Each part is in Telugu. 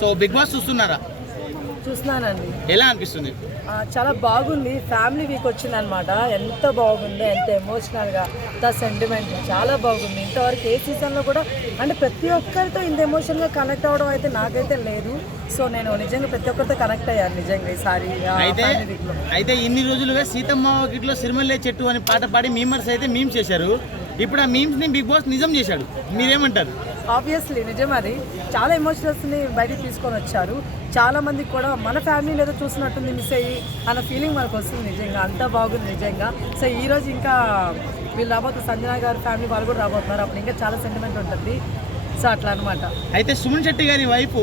సో బిగ్ బాస్ చూస్తున్నారా? చూస్తున్నానండి. ఎలా అనిపిస్తుంది? చాలా బాగుంది. ఫ్యామిలీ వీక్ వచ్చిందనమాట. ఎంత బాగుంది, ఎంత ఎమోషనల్గా, ఎంత సెంటిమెంట్, చాలా బాగుంది. ఇంతవరకు ఏ సీజన్లో కూడా అంటే ప్రతి ఒక్కరితో ఇంత ఎమోషనల్గా కనెక్ట్ అవ్వడం అయితే నాకైతే లేదు. సో నేను నిజంగా ప్రతి ఒక్కరితో కనెక్ట్ అయ్యాను నిజంగా ఈసారి. అయితే ఇన్ని రోజులుగా సీతమ్మ వాకిట్లో సిరిమల్లె చెట్టు అని పాట పాడి మీమర్స్ అయితే మీమ్స్ చేశారు. ఇప్పుడు ఆ మీమ్స్ని బిగ్ బాస్ నిజం చేశాడు. మీరేమంటారు? ఆబ్వియస్లీ నిజం, అది చాలా ఎమోషనల్స్ని బయటికి తీసుకొని వచ్చారు. చాలా మందికి కూడా మన ఫ్యామిలీ ఏదో చూసినట్టుంది మిస్ అయ్యి అన్న ఫీలింగ్ మనకు వస్తుంది. నిజంగా అంతా బాగుంది నిజంగా. సో ఈరోజు ఇంకా వీళ్ళు రాబోతున్నారు, సంజన గారి ఫ్యామిలీ వాళ్ళు కూడా రాబోతున్నారు. అప్పుడు ఇంకా చాలా సెంటిమెంట్ ఉంటుంది. సో అట్లా అనమాట. అయితే సుమన్ శెట్టి గారి వైపు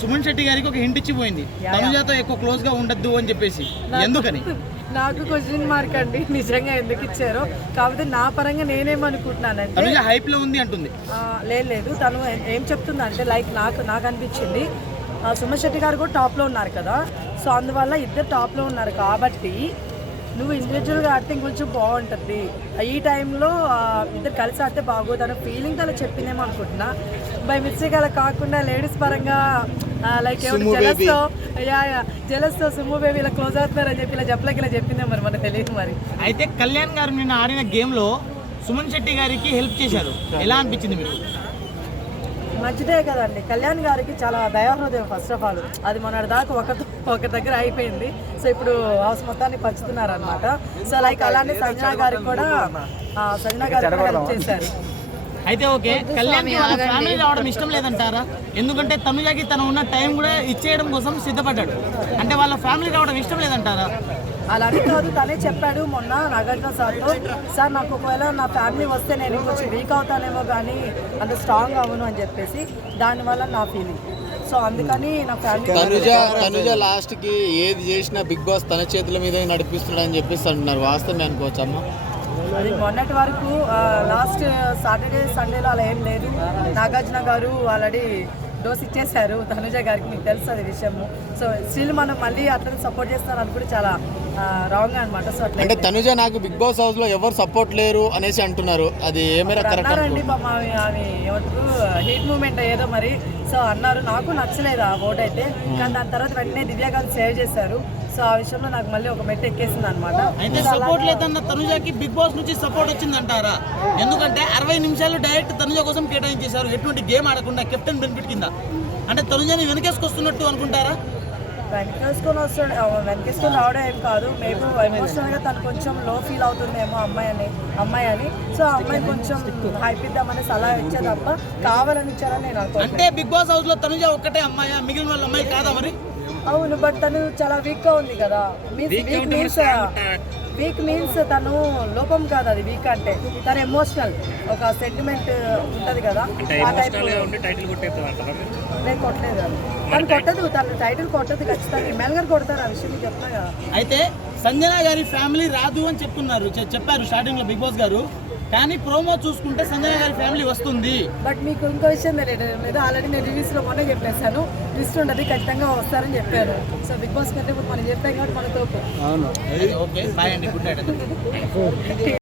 సుమన్ శెట్టి గారికి ఒక హింట్ ఇచ్చిపోయింది, తనుజాతో ఎక్కువ క్లోజ్ గా ఉండద్దు అని చెప్పేసి. ఎందుకని? నాకు క్వశ్చన్ మార్క్ అండి, నిజంగా ఎందుకు ఇచ్చారో. కాకపోతే నా పరంగా నేనేమనుకుంటున్నానంటే తనుజ హైప్ లో ఉంది అంటుంది. లేదు, తను ఏం చెప్తుంది అంటే లైక్ నాకు అనిపించింది సుమన్ శెట్టి గారు కూడా టాప్లో ఉన్నారు కదా. సో అందువల్ల ఇద్దరు టాప్లో ఉన్నారు కాబట్టి నువ్వు ఇండివిజువల్గా ఆడితే కొంచెం బాగుంటుంది. ఈ టైంలో ఇద్దరు కలిసి ఆడితే బాగోదు అన్న ఫీలింగ్ అలా చెప్పిందేమో అనుకుంటున్నా. బై మిస్టేక్ అలా కాకుండా లేడీస్ పరంగా లైక్ జెలస్తో సుమ్ము బేబీ ఇలా క్లోజ్ అవుతున్నారని చెప్పి ఇలా చెప్పలేక ఇలా చెప్పిందే మరి మనకు తెలియదు. మరి అయితే కళ్యాణ్ గారు నిన్న ఆడిన గేమ్లో సుమన్ శెట్టి గారికి హెల్ప్ చేశారు. ఎలా అనిపించింది మీకు? మంచిదే కదండి. కళ్యాణ్ గారికి చాలా దయాహృదయం ఫస్ట్ ఆఫ్ ఆల్. అది మొన్నటి దాకా ఒక దగ్గర అయిపోయింది. సో ఇప్పుడు హౌస్ మొత్తాన్ని పంచుతున్నారు అనమాట. సో లైక్ అలానే సంజన గారికి కూడా హెల్ప్ చేశారు. అయితే ఓకే, కళ్యాణ్ వాళ్ళ ఫ్యామిలీ రావడం ఇష్టం లేదంటారా? ఎందుకంటే తనుజాకి తను ఉన్న టైం కూడా ఇచ్చేయడం కోసం సిద్ధపడ్డాడు. అంటే వాళ్ళ ఫ్యామిలీ రావడం ఇష్టం లేదంటారా? అలానే కాదు, తనే చెప్పాడు మొన్న నాగార్జున సార్తో, సార్ నాకు ఒకవేళ నా ఫ్యామిలీ వస్తే నేను ఇంకొంచెం వీక్ అవుతానేమో కానీ అంత స్ట్రాంగ్ అవ్వను అని చెప్పేసి, దానివల్ల నా ఫీలింగ్. సో అందుకని నా ఫ్యామిలీ తనుజ లాస్ట్కి ఏది చేసినా బిగ్ బాస్ తన చేతుల మీద నడిపిస్తున్నాడని చెప్పేసి అంటున్నారు. వాస్తవమే అనుకోవచ్చమ్మా? అది మొన్నటి వరకు లాస్ట్ సాటర్డే సండేలో అలా ఏం లేదు. నాగార్జున గారు ఆల్రెడీ డోస్ ఇచ్చేశారు తనుజ గారికి, మీకు తెలుసు అది విషయము. సో స్టిల్ మనం మళ్ళీ అట్లా సపోర్ట్ చేస్తాను అది కూడా చాలా రాంగ్ అనమాట. సో అట్లా అంటే తనుజ నాకు బిగ్ బాస్ హౌస్ లో ఎవరు సపోర్ట్ లేరు అనేసి అంటున్నారు. అది ఏమైనా అన్నారండి అవి ఏమంటారు హీట్ మూమెంట్ ఏదో మరి. సో అన్నారు, నాకు నచ్చలేదు ఆ ఓట్ అయితే. కానీ దాని తర్వాత వెంటనే దివ్య గారు సేవ్ చేశారు. సో ఆ విషయంలో నాకు మళ్ళీ ఒక మెట్టు ఎక్కేసింది అనమాట. అయితే సపోర్ట్ లేదన్న తనుజాకి బిగ్ బాస్ నుంచి సపోర్ట్ వచ్చిందంటారా? ఎందుకంటే 60 నిమిషాలు డైరెక్ట్ తనుజ కోసం కేటాయించేశారు, ఎటువంటి గేమ్ ఆడకుండా కెప్టెన్ బెనిఫిట్ కింద. అంటే తనుజాని వెనకేసుకొస్తున్నట్టు అనుకుంటారా? వెనకేసుకొని రావడం ఏం కాదు. మేము ఎమోషనల్గా తను కొంచెం లో ఫీల్ అవుతుందేమో అమ్మాయి అని. సో ఆ అమ్మాయి కొంచెం హైప్ ఇద్దామని సలహా ఇచ్చే తప్ప కావాలని ఇచ్చారని నేను అనుకుంటున్నాను. అంటే బిగ్ బాస్ హౌస్ లో తనుజ ఒక్కటే అమ్మాయి, మిగిలిన వాళ్ళ అమ్మాయి కాదా మరి? అవును, బట్ తను చాలా వీక్గా ఉంది కదా. వీక్ మీన్స్ తను లోపం కాదు, అది వీక్ అంటే తను ఎమోషనల్, ఒక సెంటిమెంట్ ఉంటుంది కదా. నేను కొట్టలేదు, తను కొట్టదు, తను టైటిల్ కొట్టదు ఖచ్చితంగా. ఇమ్మాన్ గారు కొడతారు, ఆ విషయం చెప్తున్నా కదా. అయితే సంజన గారి ఫ్యామిలీ రాదు అని చెప్పారు స్టార్టింగ్ లో బిగ్ బాస్ గారు. కానీ ప్రోమో చూసుకుంటే సంజన గారి ఫ్యామిలీ వస్తుంది. బట్ మీకు ఇంకో విషయం తెలియదు, ఆల్రెడీ నేను రివ్యూస్లో మొన్న చెప్పేశాను, లిస్ట్ ఉండదు, ఖచ్చితంగా వస్తారని చెప్పారు. సో బిగ్ బాస్ కంటే ఇప్పుడు మనం చెప్పాం కాబట్టి మనతో. ఓకే, బాయ్ అండి, గుడ్ నైట్.